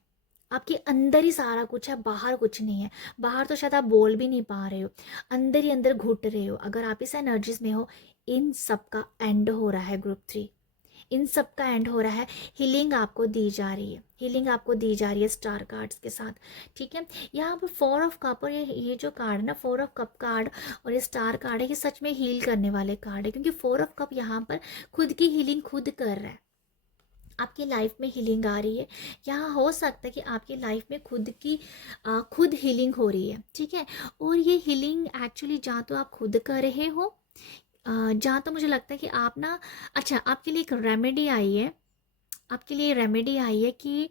आपके अंदर ही सारा कुछ है, बाहर कुछ नहीं है। बाहर तो शायद आप बोल भी नहीं पा रहे हो, अंदर ही अंदर घुट रहे हो। अगर आप इस एनर्जीज में हो, इन सब का एंड हो रहा है ग्रुप 3, इन सब का एंड हो रहा है। हीलिंग आपको दी जा रही है, हीलिंग आपको दी जा रही है स्टार कार्ड्स के साथ, ठीक है। यहाँ पर 4 ऑफ कप और ये जो कार्ड है ना, 4 ऑफ कप कार्ड और ये स्टार कार्ड है, ये सच में हील करने वाले कार्ड है। क्योंकि 4 ऑफ कप यहाँ पर खुद की हीलिंग खुद कर रहा है, आपकी लाइफ में हीलिंग आ रही है। यहाँ हो सकता है कि आपकी लाइफ में खुद हीलिंग हो रही है, ठीक है। और ये हीलिंग एक्चुअली जहाँ तो आप खुद कर रहे हो, जहाँ तो मुझे लगता है कि आप ना, अच्छा, आपके लिए एक रेमेडी आई है, आपके लिए रेमेडी आई है कि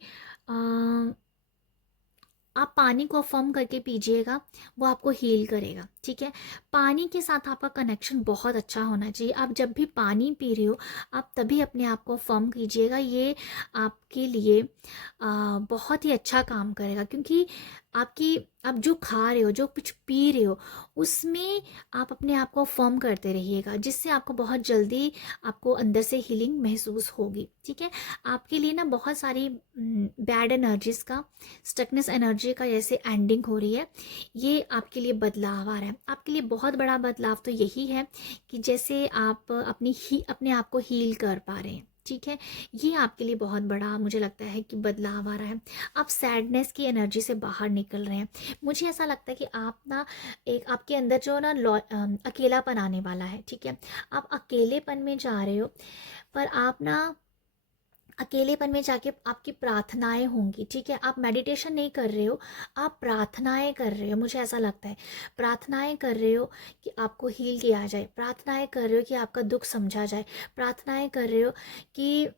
आप पानी को अफर्म करके पीजिएगा, वो आपको हील करेगा, ठीक है। पानी के साथ आपका कनेक्शन बहुत अच्छा होना चाहिए। आप जब भी पानी पी रहे हो, आप तभी अपने आप को अफर्म कीजिएगा, ये आपके लिए बहुत ही अच्छा काम करेगा। क्योंकि आप जो खा रहे हो, जो कुछ पी रहे हो, उसमें आप अपने आप को फर्म करते रहिएगा, जिससे आपको बहुत जल्दी आपको अंदर से हीलिंग महसूस होगी, ठीक है। आपके लिए ना बहुत सारी बैड एनर्जीज का, स्टकनेस एनर्जी का जैसे एंडिंग हो रही है, ये आपके लिए बदलाव आ रहा है। आपके लिए बहुत बड़ा बदलाव तो यही है कि जैसे आप अपने आप को हील कर पा रहे हैं, ठीक है। ये आपके लिए बहुत बड़ा मुझे लगता है कि बदलाव आ रहा है। आप सैडनेस की एनर्जी से बाहर निकल रहे हैं। मुझे ऐसा लगता है कि आप ना, एक आपके अंदर जो ना अकेलापन आने वाला है, ठीक है। आप अकेलेपन में जा रहे हो, पर आप ना अकेलेपन में जाके आपकी प्रार्थनाएं होंगी, ठीक है। आप मेडिटेशन नहीं कर रहे हो, आप प्रार्थनाएं कर रहे हो, मुझे ऐसा लगता है। प्रार्थनाएं कर रहे हो कि आपको हील किया जाए, प्रार्थनाएं कर रहे हो कि आपका दुख समझा जाए, प्रार्थनाएं कर रहे हो कि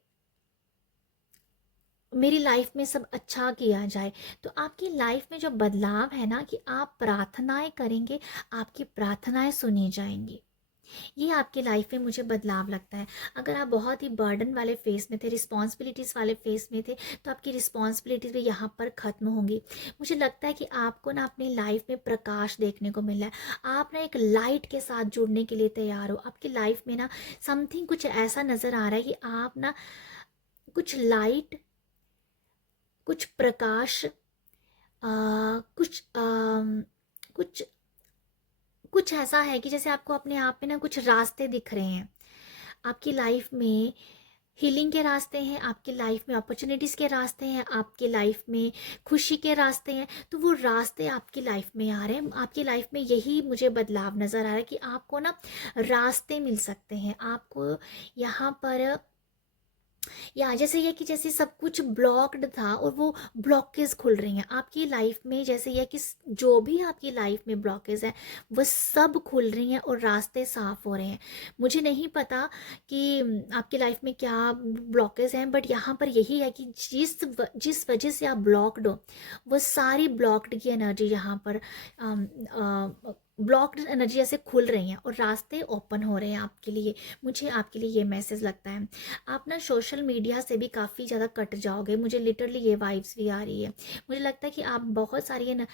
मेरी लाइफ में सब अच्छा किया जाए। तो आपकी लाइफ में जो बदलाव है ना, कि आप प्रार्थनाएं करेंगे, आपकी प्रार्थनाएं सुनी जाएंगी, ये आपकी लाइफ में मुझे बदलाव लगता है। अगर आप बहुत ही बर्डन वाले फेस में थे, रिस्पॉन्सिबिलिटीज़ वाले फेस में थे, तो आपकी रिस्पॉन्सिबिलिटीज़ भी यहाँ पर ख़त्म होंगी। मुझे लगता है कि आपको ना अपनी लाइफ में प्रकाश देखने को मिल रहा है। आप ना एक लाइट के साथ जुड़ने के लिए तैयार हो। आपकी लाइफ में ना समथिंग कुछ ऐसा नज़र आ रहा है कि आप ना कुछ लाइट, कुछ प्रकाश, कुछ कुछ कुछ ऐसा है कि जैसे आपको अपने आप में ना कुछ रास्ते दिख रहे हैं। आपकी लाइफ में हीलिंग के रास्ते हैं, आपकी लाइफ में अपॉर्चुनिटीज़ के रास्ते हैं, आपकी लाइफ में खुशी के रास्ते हैं। तो वो रास्ते आपकी लाइफ में आ रहे हैं। आपकी लाइफ में यही मुझे बदलाव नज़र आ रहा है कि आपको ना रास्ते मिल सकते हैं। आपको यहाँ पर, या जैसे ये कि जैसे सब कुछ ब्लॉक्ड था और वो ब्लॉकेज खुल रही हैं आपकी लाइफ में। जैसे ये कि जो भी आपकी लाइफ में ब्लॉकेज है, वो सब खुल रही हैं और रास्ते साफ हो रहे हैं। मुझे नहीं पता कि आपकी लाइफ में क्या ब्लॉकेज हैं, बट यहाँ पर यही है कि जिस वजह से आप ब्लॉक्ड हो, वो सारी ब्लॉक्ड की एनर्जी यहाँ पर ब्लॉक्ड एनर्जी ऐसे खुल रही हैं और रास्ते ओपन हो रहे हैं आपके लिए। मुझे आपके लिए ये मैसेज लगता है। आप ना सोशल मीडिया से भी काफ़ी ज़्यादा कट जाओगे, मुझे लिटरली ये वाइब्स भी आ रही है। मुझे लगता है कि आप बहुत सारी है ना,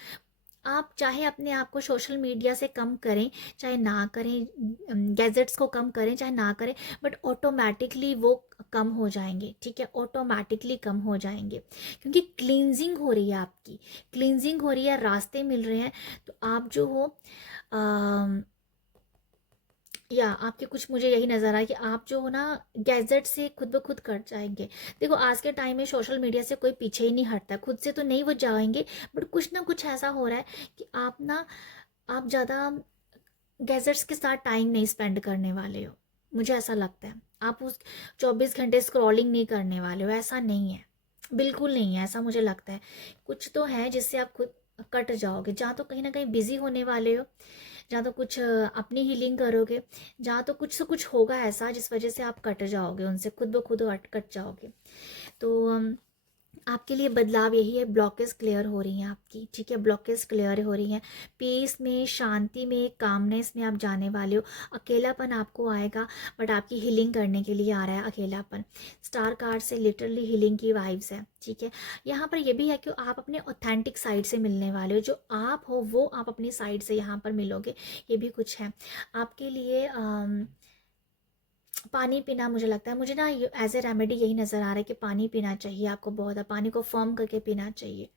आप चाहे अपने आप को सोशल मीडिया से कम करें चाहे ना करें, गैजेट्स को कम करें चाहे ना करें, बट ऑटोमेटिकली वो कम हो जाएंगे, ठीक है। ऑटोमेटिकली कम हो जाएंगे, क्योंकि क्लींजिंग हो रही है, आपकी क्लींजिंग हो रही है, रास्ते मिल रहे हैं। तो आप जो हो या आपके कुछ मुझे यही नज़र आया कि आप जो हो ना गैजेट से खुद ब खुद कट जाएंगे। देखो आज के टाइम में सोशल मीडिया से कोई पीछे ही नहीं हटता, खुद से तो नहीं वो जाएंगे, बट कुछ ना कुछ ऐसा हो रहा है कि आप ना, आप ज़्यादा गैजेट्स के साथ टाइम नहीं स्पेंड करने वाले हो। मुझे ऐसा लगता है आप उस 24 घंटे स्क्रॉलिंग नहीं करने वाले हो, ऐसा नहीं है, बिल्कुल नहीं है ऐसा। मुझे लगता है कुछ तो है जिससे आप खुद कट जाओगे, जहाँ तो कहीं ना कहीं बिजी होने वाले हो, जहाँ तो कुछ अपनी हीलिंग करोगे, जहाँ तो कुछ होगा ऐसा जिस वजह से आप कट जाओगे, उनसे खुद ब खुद कट जाओगे। तो आपके लिए बदलाव यही है, ब्लॉकेज क्लियर हो रही हैं आपकी, ठीक है, ब्लॉकेज क्लियर हो रही हैं, पीस में, शांति में, कामनेस में आप जाने वाले हो। अकेलापन आपको आएगा, बट आपकी हीलिंग करने के लिए आ रहा है अकेलापन। स्टार कार्ड से लिटरली हीलिंग की वाइब्स है, ठीक है। यहाँ पर ये भी है कि आप अपने ऑथेंटिक साइड से मिलने वाले हो, जो आप हो वो आप अपनी साइड से यहाँ पर मिलोगे, ये भी कुछ है आपके लिए। पानी पीना, मुझे लगता है, मुझे ना एज ए रेमेडी यही नज़र आ रहा है कि पानी पीना चाहिए आपको, बहुत है, पानी को फर्म करके पीना चाहिए,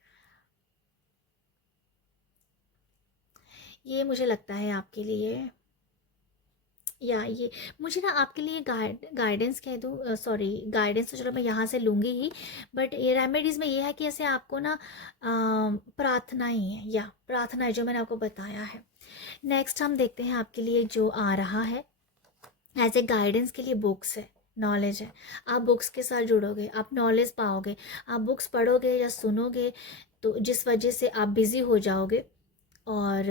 ये मुझे लगता है आपके लिए। या ये मुझे ना आपके लिए गाइडेंस कह दूँ, सॉरी गाइडेंस तो चलो मैं यहाँ से लूँगी ही, बट ये रेमेडीज़ में ये है कि ऐसे आपको ना प्रार्थना ही है, या प्रार्थना है जो मैंने आपको बताया है। नेक्स्ट हम देखते हैं आपके लिए जो आ रहा है एज ए गाइडेंस के लिए, बुक्स है, नॉलेज है। आप बुक्स के साथ जुड़ोगे, आप नॉलेज पाओगे, आप बुक्स पढ़ोगे या सुनोगे, तो जिस वजह से आप बिज़ी हो जाओगे और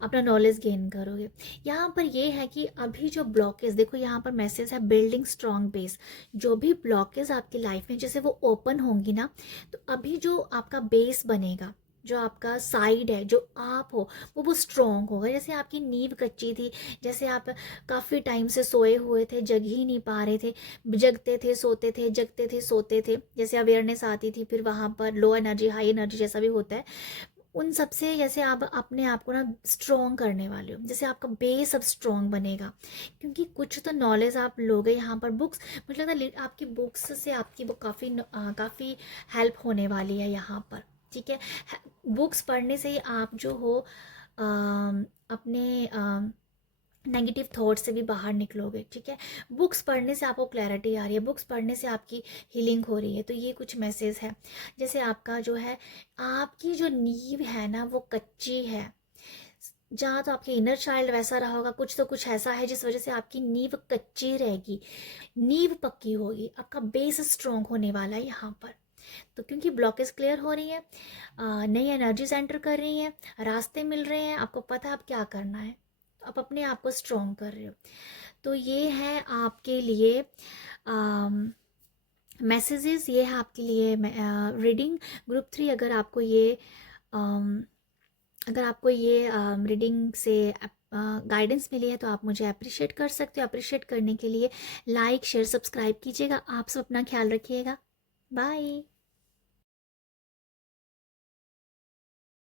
अपना नॉलेज गेन करोगे। यहाँ पर ये है कि अभी जो ब्लॉकेज, देखो यहाँ पर मैसेज है बिल्डिंग स्ट्रॉन्ग बेस। जो भी ब्लॉकेज आपकी लाइफ में जैसे वो ओपन होंगी ना, तो अभी जो आपका बेस बनेगा, जो आपका साइड है, जो आप हो वो स्ट्रॉन्ग होगा। जैसे आपकी नींव कच्ची थी, जैसे आप काफ़ी टाइम से सोए हुए थे, जग ही नहीं पा रहे थे, जगते थे सोते थे, जगते थे सोते थे, जैसे अवेयरनेस आती थी, फिर वहाँ पर लो एनर्जी हाई एनर्जी जैसा भी होता है, उन सब से जैसे आप अपने आप को ना स्ट्रॉन्ग करने वाले हो, जैसे आपका बेस अब स्ट्रॉन्ग बनेगा, क्योंकि कुछ तो नॉलेज आप लोगे यहाँ पर। बुक्स, मुझे लगता है आपकी बुक्स से आपकी बुक काफ़ी हेल्प होने वाली है यहाँ पर, ठीक है। बुक्स पढ़ने से ही आप जो हो अपने नेगेटिव थॉट से भी बाहर निकलोगे, ठीक है। बुक्स पढ़ने से आपको क्लैरिटी आ रही है, बुक्स पढ़ने से आपकी हीलिंग हो रही है, तो ये कुछ मैसेज है। जैसे आपका जो है, आपकी जो नींव है ना वो कच्ची है, जहाँ तो आपके इनर चाइल्ड वैसा रहा होगा, कुछ तो कुछ ऐसा है जिस वजह से आपकी नींव कच्ची रहेगी, नींव पक्की होगी, आपका बेस स्ट्रॉन्ग होने वाला है यहाँ पर। तो क्योंकि ब्लॉकेज क्लियर हो रही है, नई एनर्जीज एंटर कर रही हैं, रास्ते मिल रहे हैं, आपको पता है आप क्या करना है, तो आप अपने आप को स्ट्रॉन्ग कर रहे हो। तो ये है आपके लिए मैसेजेस, ये है आपके लिए रीडिंग ग्रुप 3। अगर आपको ये रीडिंग से गाइडेंस मिली है तो आप मुझे अप्रिशिएट कर सकते हो। अप्रिशिएट करने के लिए लाइक शेयर सब्सक्राइब कीजिएगा। आप सब अपना ख्याल रखिएगा। बाय।